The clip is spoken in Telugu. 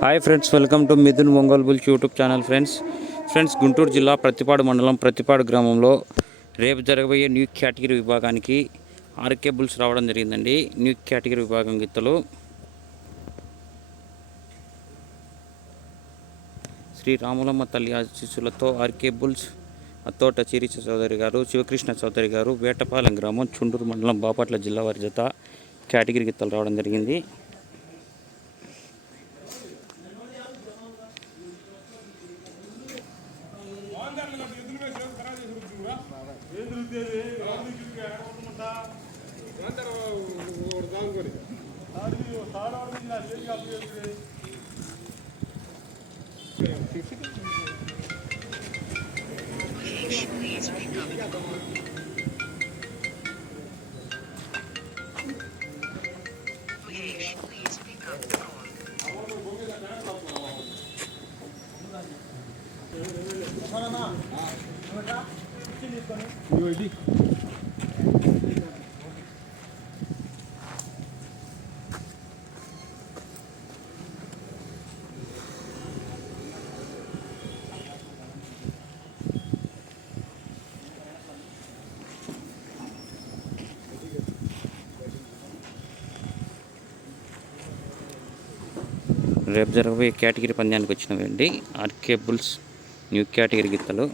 Hi friends, welcome to Mithun Ongole bulls YouTube channel. Friends Guntur జిల్లా ప్రతిపాడు మండలం ప్రతిపాడు గ్రామంలో రేపు జరగబోయే న్యూ కేటగిరీ విభాగానికి ఆర్కే బుల్స్ రావడం జరిగిందండి. న్యూ కేటగిరీ విభాగం గిత్తలు శ్రీ రాములమ్మ తల్లి ఆశీస్సులతో ఆర్కే బుల్స్ అత్తోట చిరీచ చౌదరి గారు, శివకృష్ణ చౌదరి గారు, వేటపాలెం గ్రామం, చుండూరు మండలం, బాపట్ల జిల్లా వారి జత కేటగిరీ గిత్తలు రావడం జరిగింది. రేపు జరగబోయే కేటగిరీ పంద్యానికి వచ్చినవండి ఆర్కే బుల్స్ న్యూ కేటగిరీ గిత్తలు.